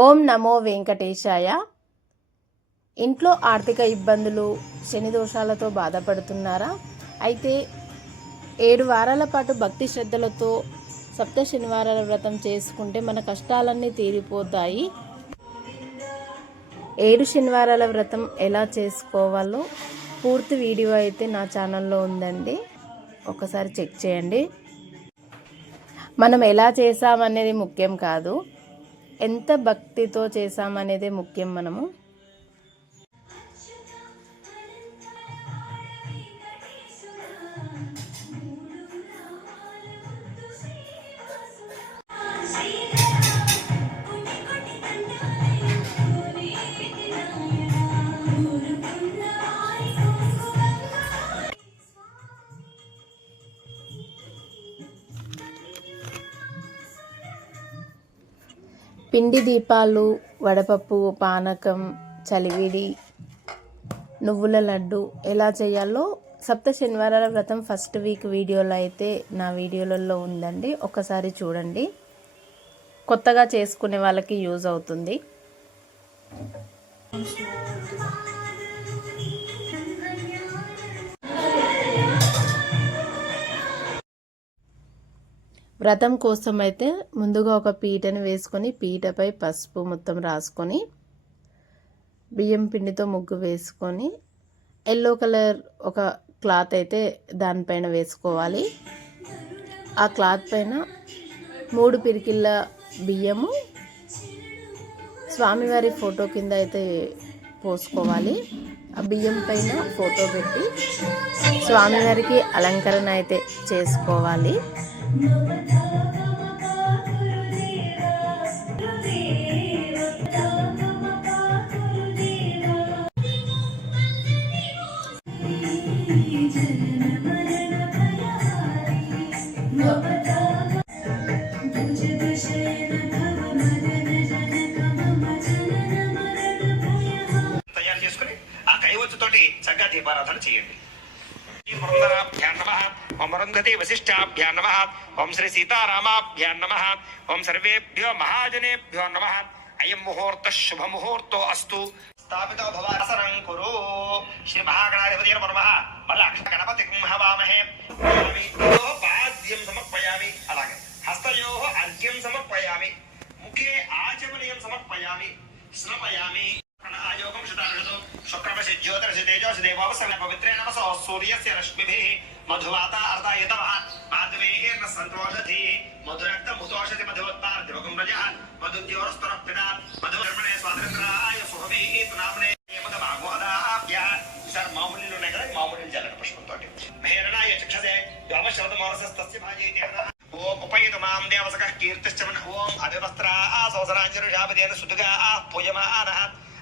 ఓం నమో వెంకటేశాయ. ఇంట్లో ఆర్థిక ఇబ్బందులు, శని దోషాలతో బాధపడుతున్నారా? అయితే 7 వారాల పాటు భక్తి శ్రద్ధలతో సప్త శనివారాల వ్రతం చేసుకుంటే మన కష్టాలన్నీ తీరిపోతాయి. 7 శనివారాల వ్రతం ఎలా చేసుకోవాలో పూర్తి వీడియో అయితే నా ఛానల్లో ఉందండి, ఒకసారి చెక్ చేయండి. మనం ఎలా చేసామనేది ముఖ్యం కాదు, ఎంత భక్తితో చేసామనేదే ముఖ్యం. మనము పిండి దీపాలు, వడపప్పు, పానకం, చలివిడి, నువ్వుల లడ్డు ఎలా చేయాలో సప్త శనివారాల వ్రతం ఫస్ట్ వీక్ వీడియోలో అయితే నా వీడియోలలో ఉందండి, ఒకసారి చూడండి. కొత్తగా చేసుకునే వాళ్ళకి యూజ్ అవుతుంది. వ్రతం కోసం అయితే ముందుగా ఒక పీటను వేసుకొని పీటపై పసుపు మొత్తం రాసుకొని బియ్యం పిండితో ముగ్గు వేసుకొని ఎల్లో కలర్ ఒక క్లాత్ అయితే దానిపైన వేసుకోవాలి. ఆ క్లాత్ పైన 3 పిరికిళ్ళ బియ్యము స్వామివారి ఫోటో కింద అయితే పోసుకోవాలి. ఆ బియ్యం పైన ఫోటో పెట్టి స్వామివారికి అలంకరణ అయితే చేసుకోవాలి. తయారు చేసుకుని ఆ కైవచ్చుతోటి చక్కగా దీపారాధన చేయండి. పురందరాభ్యాం నమః, ఓం అరుంధతి వశిష్ఠాభ్యాం నమః, ఓం శ్రీ సీతారామాభ్యాం నమః, ఓం సర్వేభ్యో మహాజనేభ్యో నమః. అయం ముహూర్త శుభ ముహూర్తో అస్తు. స్థాపితో భవాసనం కురు. శ్రీ మహాగణాధిపతి నమః. మళ్ళా గణపతి హవామహే. పాద్యం సమర్పయామి. అలాగే హస్తయో అర్ఘ్యం సమర్పయామి. ముఖే ఆచమనీయం సమర్పయామి. స్నపయామి. ఆయోగం శుతార్హతో శుక్రమసి జ్యోతిరసి తేజోసి దేవావసన పవిత్రే నమసో సూర్యస్య రశ్మిభిః మధువాతా అర్ధాయతమః మాధవేర్న సంతోషధి మధురక్త ముతోషతి మధువత్తార్ధివకం రజః మధుద్యోరస్తర పితా మధువర్మణే స్వాతంత్రాయ సుహవీత్ నామ్నే మధుమాగోదాభ్య. సార్ మామూలు ఉన్నాయి కదా, మామూలు జల్లట పుష్పంతోటి మహేరణాయ చక్షసే వ్యామశబ్దమానసస్తస్య భాజేతేన. ఓం ఉపయత మాం దేవసకః కీర్తిశ్చమన. ఓం అవివస్త్రా సోసరాంజరుషాపదేన సుతుగా పూయమానః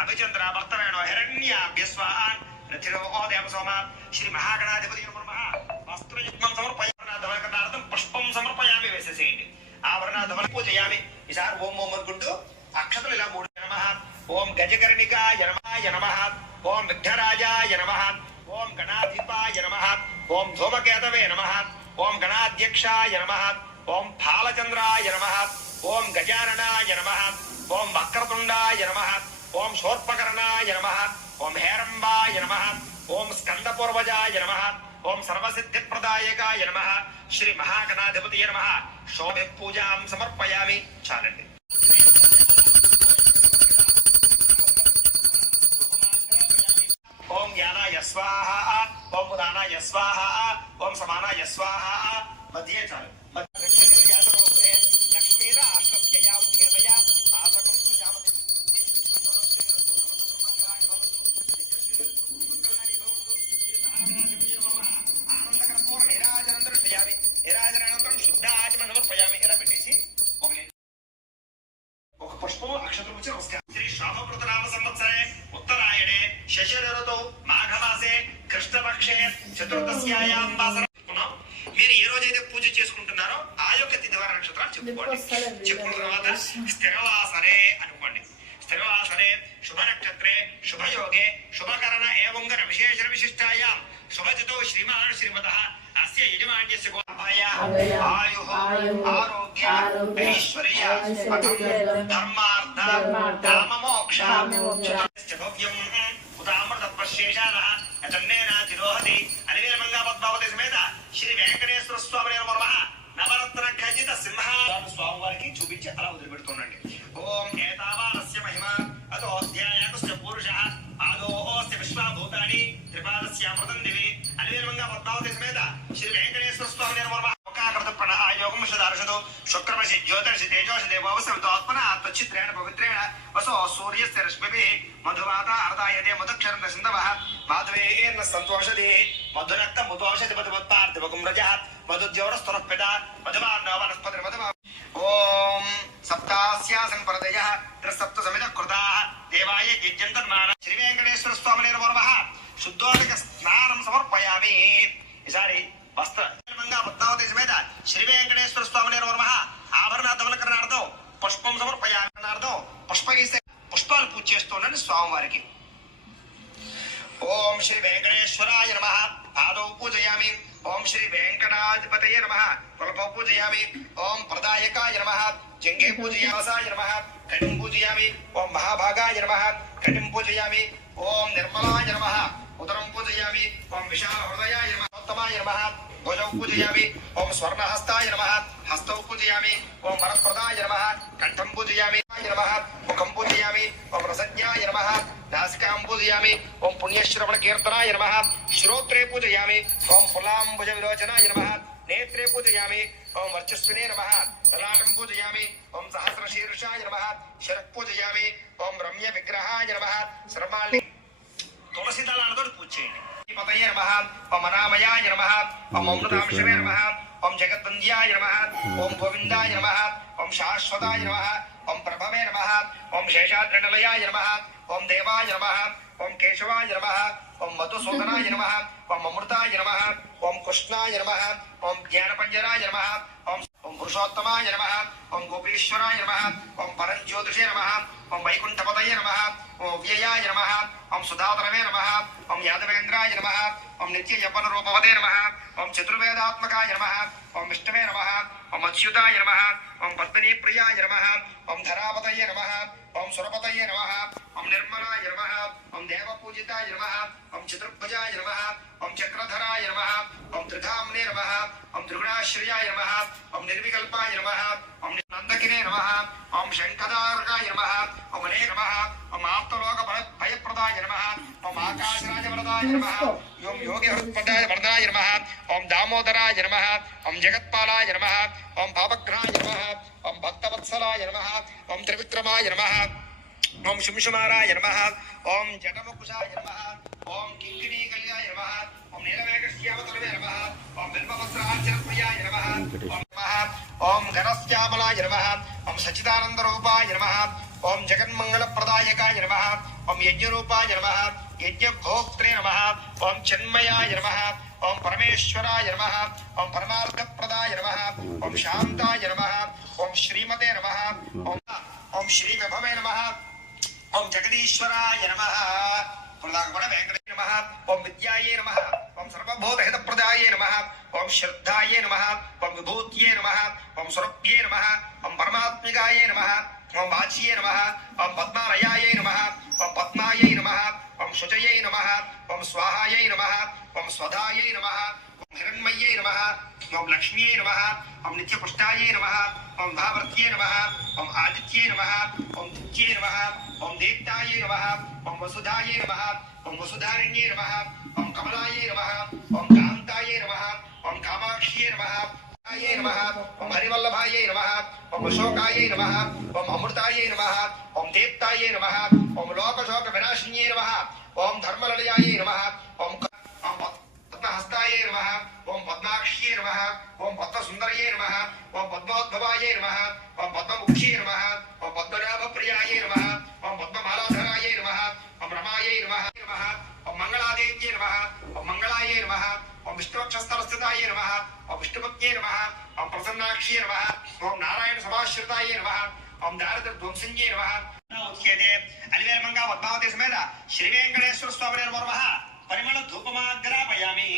అభిచంద్ర భర్తవేణో హిరణ్యాభ్యస్వాన్ రథిరో దేవసోమ. శ్రీ మహాగణాధిపతి నమః. వస్త్రయుగ్మం సమర్పయామి. పుష్పం సమర్పయామి. వేసేసేయండి. ఆవరణాధవన పూజయామి. ఈసారి ఓం ఓం అనుకుంటూ అక్షతలు ఇలా 3 నమః. ఓం గజకర్ణికాయ నమః. ఓం విఘ్నరాజాయ నమః. ఓం గణాధిపాయ నమః. ఓం ధూమకేతవే నమః. ఓం గణాధ్యక్షాయ నమః. ఓం ఫాలచంద్రాయ నమః. ఓం గజాననాయ నమః. ఓం వక్రతుండాయ నమః. ఓం శోర్పకర్ణాయ నమః. ఓం హేరంబాయ నమః. ఓం స్కందపూర్వజాయ నమః. ఓం సర్వసిద్ధిప్రదాయకాయ నమః. శ్రీ మహాగణాధిపతి నమః. శోభ పూజాం సమర్పయామి. చాలండి. ఓం జ్ఞానాయ స్వాహ. ఓం ఉదానాయ స్వాహ. ఓం సమానాయ స్వాహ. మధ్యే చాలు. ఒక పుష్పము అక్షతము నమస్కారం. శ్రీ శోభకృత నామ సంవత్సరే ఉత్తరాయణే శశిర ఋతౌ మాఘమాసే కృష్ణపక్షే చతుర్దశ్యాయాం వాసరం. మీరు ఏ రోజైతే పూజ చేసుకుంటున్నారో ఆ యొక్క తిథివార నక్షత్రాలు చెప్పుకోండి. చెప్పుకున్న తర్వాత స్థిరవాసరే అనుకోండి. స్థిరవాసరే శుభ నక్షత్రే శుభయోగే శుభకరణ ఏవంగర విశేష విశిష్టాయాం శుభజితో శ్రీమాన్ శ్రీమతః అస్య యజమాన్యస్య ఆయుః ఆరోగ్య ఐశ్వర్య ధర్మార్థ కామమోక్ష భవ్యం ఉదామృత ప్రశేషాన తిరోహతి అలివేలమంగా పద్మావతి సమేత శ్రీ వెంకటేశ్వర స్వామి నమః నవరత్న ఖచ్చిత సింహ స్వామి వారికి చూపించి అలా వదిలిపెడుతుండండి. ఓం ఏతావానస్య మహిమ అతో అధ్యాయాకస్య పురుషః ఆదోస్య విశ్వభూతాని త్రిపాదస్యామృతం దివి అలివేలమంగా పద్మావతి సమేత శ్రీ వెంకటేశ్వర స్వామి నమః ఒకాకృత ప్రణాయోగం శదార్షతో శుక్రమసి జ్యోతిషి తేజోషి దేవోవసంతో ఆత్మన ఆత్మచిత్రేణ పవిత్రేణ వసో సూర్యస్య రశ్మిభిః మధువాత అర్ధాయతే మధుక్షరం సింధవః మాధవేర్న సంతోషదే మధురక్త ముదోషతి మధుమత్పార్థివకం రజః మధుద్యోరస్తురపిత మధుమాన్న వనస్పతి మధుమా. ఓం సప్తాస్యాసన్ పరదయః త్రిసప్త సమిత కృతాః దేవాయ యజ్ఞంతర్మాణ శ్రీ వెంకటేశ్వర స్వామి నమః శుద్ధోదక స్నానం సమర్పయామి. ఈసారి వస్త్ర పద్మావతి సమేత శ్రీ వెంకటేశ్వర స్వామి నమః ఆభరణ ధవలకరణార్థం పుష్పం సమర్పయార్థం పుష్పగీస్తే పుష్పాలు పూజ చేస్తుండండి స్వామివారికి. ఓం శ్రీ వెంకటేశ్వరాయ నమః పాదౌ పూజయామి. ఓం శ్రీ వెంకటాధిపతయే నమః కల్పౌ పూజయామి. ఓం ప్రదాయకాయ నమః జంఘే పూజయాసాయ నమః కటిం పూజయామి. ఓం మహాభాగాయ నమః కటిం పూజయామి. ఓం నిర్మలాయ నమః ఉదరం పూజయామి. ఓం విశాల హృదయాయ నమః ఉత్తమాయ నమః భుజౌ పూజయామి. ఓం స్వర్ణహస్తాయ నమః హస్తౌ పూజయామి. ఓం వరప్రదాయ నమః కంఠం పూజయామి నమః ముఖం పూజయామి. ఓం రసజ్ఞాయ నమః నాసికాం పూజయామి. ఓం పుణ్యశ్రవణ కీర్తనాయ నమః శ్రోత్రే పూజయామి. ఓం పులాంబుజ విలోచనాయ నమః నేత్రే పూజయామి. ఓం వర్చస్వినే నమః లలాటం పూజయామి. ఓం సహస్రశీర్షాయ నమః శిరః పూజయామి. ఓం రమ్య విగ్రహాయ నమః సర్వాణి తులసి దళాలతో పూజ చేయండి. పతయే నమః ఓం అనామయాయ నమః ఓం అమృతాంశవే నమః ఓం జగద్వంద్యాయ నమః ఓం గోవిందాయ నమః ఓం శాశ్వతాయ నమః ఓం ప్రభవే నమః ఓం శేషాద్రినిలయాయ నమః ఓం దేవాయ నమః ఓం కేశవాయ నమః ఓం మధుసూదనాయ నమః ఓం అమృతాయ నమః ఓం కృష్ణాయ నమః ఓం జ్ఞానపంజరాయ నమః ఓం పురుషోత్తమాయ నమః ఓం గోపీశ్వరాయ నమః ఓం పరంజ్యోతిషే నమః ఓం వైకుంఠపతయే నమః ఓం వ్యయాయ నమః ఓం సుధాధరవే నమః ఓం యాదవేంద్రాయ నమః ఓం నిత్యయపన రూపవదే నమః ఓం చతుర్వేదాత్మకాయ నమః ఓం విష్ణవే నమః ఓం అచ్యుతాయ నమః ఓం పద్మినీ ప్రియాయ నమః ఓం ధరాపతయే నమః ఓం సురపతయే నమః ఓం నిర్మలాయ నమః ఓం దేవపూజితాయ నమః ఓం చతుర్భుజాయ నమః ఓం చక్రధరాయ నమః ఓం త్రిధామ్నే నమః ఓం త్రిగుణాశ్రయాయ నమః ఓం నిర్వికల్పాయ నమః ఓం నందకినే నమః ఓం శంఖదార్కాయ నమః ఓం అనే నమః ఓం ఆప్తలోక భయప్రదాయ నమః ఓం ఆకాశరాజవరదాయ నమః ఓం యోగి వరదాయ నమః ఓం దామోదరాయ నమః ఓం జగత్పాలాయ నమః ఓం పాపగ్రహాయ నమః ఓం భక్తవత్సలాయ నమః ఓం త్రివిక్రమాయ నమః ఓం శుంశుమారాయ నమః ఓం జటముకుశాయ నమః ఓం కింకిణీకల్యాయ నమః ఓం నీలమేఘశ్యామతలవే నమః ఓం బిల్వవస్త్రార్చనప్రియాయ నమః ఓం ఘనశ్యామలాయ నమః ఓం సచ్చిదానందరూపాయ నమః ఓం జగన్మంగళప్రదాయకాయ నమః ఓం యజ్ఞరూపాయ నమః యజ్ఞభోక్త్రే నమః ఓం చిన్మయాయ నమః ఓం పరమేశ్వరాయ నమః ఓం పరమార్థప్రదాయ నమః ఓం శాంతాయ నమః ఓం శ్రీమతే నమః ఓం శ్రీ విభవే నమః ఓం జగదీశ్వరాయ నమః వెంకటే నమః ఓం విద్యాయే నమః ఓం సర్వభూతహితప్రదాయే నమః ఓం శ్రద్ధాయే నమః ఓం విభూత్యే నమః ఓం సురభ్యే నమః ఓం పరమాత్మికాయే నమః ఓం వాచ్యే నమః ఓం పద్మాలయాయే నమః ఓం పద్మాయై నమః ఓం శుచయై నమః ఓం స్వాహాయై నమః ఓం స్వధాయై నమః ఓం హిరణ్మయ్యై నమః ఓం లక్ష్మ్యై నమః ఓం నిత్యపుష్టాయై నమః ఓం భావర్త్యై నమః ఓం ఆదిత్యై నమః ఓం దిత్యై నమః ఓం దీప్తాయై నమః ఓం వసుధాయై నమః ఓం వసుధారిణ్యై నమః ఓం కమలాయై నమః ఓం కాంతాయై నమః ఓం కామాక్ష్యై నమః నమః ఓం హరివల్లభాయై నమః ఓం అశోకాయై నమః ఓం అమృతాయై నమః ఓం దీప్తాయై నమః ఓం లోకశోక వినాశిన్యై నమః ఓం ధర్మలయాయై నమః ఓం పద్మహస్తాయై నమః ఓం పద్మాక్ష్యై నమః ఓం పద్మసుందరయై నమః ఓం పద్మోద్భవాయై నమః ఓం పద్మముఖ్యై నమః ఓం పద్మనాభప్రియాయై నమః ఓం పద్మమాలాధరాయై నమః ఓం రమాయై నమః ఓం మంగళాదేవ్యై నమః ఓం మంగళాయై నమః ఓం విష్ణువక్షస్థలస్థితాయై నమః ఓం విష్ణుపత్యై నమః ఓం ప్రసన్నాక్ష్యై నమః ఓం నారాయణ సమాశ్రితాయై నమః ఓం దారిద్ర ధ్వంసన్యై నమః అలివేలమంగా పద్మావతి సమేత శ్రీ వెంకటేశ్వర స్వామి నమః పరిమళ ధూపమాగ్రాపయామి.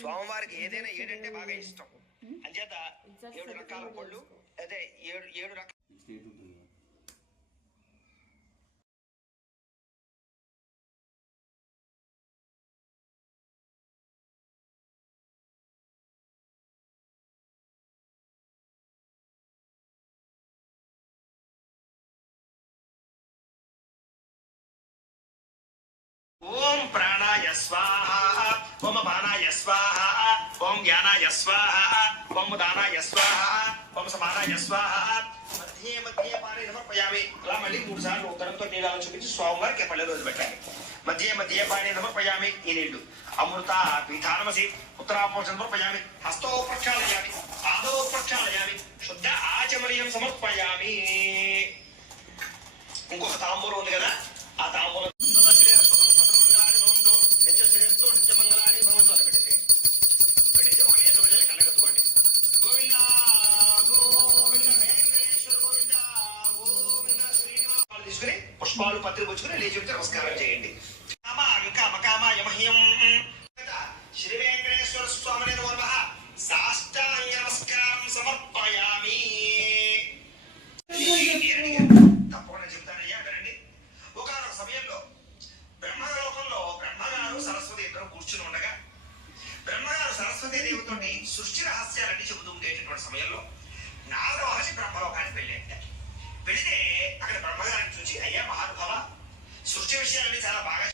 స్వామివారికి ఏదైనా ఏడంటే బాగా ఇష్టం. అంచేత 7 రకాల పళ్ళు, అదే 7 రకాల ఓం ప్రాణాయ స్వాహ, ఓం అపానాయ స్వాహ, ఓం జ్ఞానాయ స్వాహ, ఓం దానాయ స్వాహ, ఓం సమానాయ స్వాహ. మధ్య మధ్య పాని సమర్పయామి. అలా మళ్ళీ 3 సార్లు ఉత్తరంతో నీళ్ళలో చూపించి స్వామివారికి పళ్ళ రోజు పెట్టాలి. మధ్య మధ్య పాని సమర్పయామి. ఈ నీళ్లు అమృత పీఠానమసి ఉత్తరాపో సమర్పయామి. హస్తో ప్రక్షాళయామి, పాదో ప్రక్షాళయామి, శుద్ధ ఆచమనీయం సమర్పయామి. ఇంకొక తాంబూలం ఉంది కదా, ఆ తాంబూలం తీసుకుని పుష్పాలు పత్రి పుచ్చుకుని లేచి వచ్చి నమస్కారం చేయండి. శ్రీ వెంకటేశ్వర స్వామి సాష్టాంగ నమస్కారం సమర్పయామి. తప్పకుండా చెప్తానయ్యా, వినండి. ఒకనొక సమయంలో బ్రహ్మలోకంలో బ్రహ్మగారు సరస్వతి ఇద్దరు కూర్చుని ఉండగా బ్రహ్మగారు సరస్వతి దేవితోటి సృష్టి రహస్యాలన్నీ చెబుతూ ఉండేటటువంటి సమయంలో నారద మహర్షి బ్రహ్మలోకానికి వెళ్ళేట. వెళితే అక్కడ బ్రహ్మగారిని చూసి, అయ్యా మహానుభావ, సృష్టి విషయాలని చాలా బాగా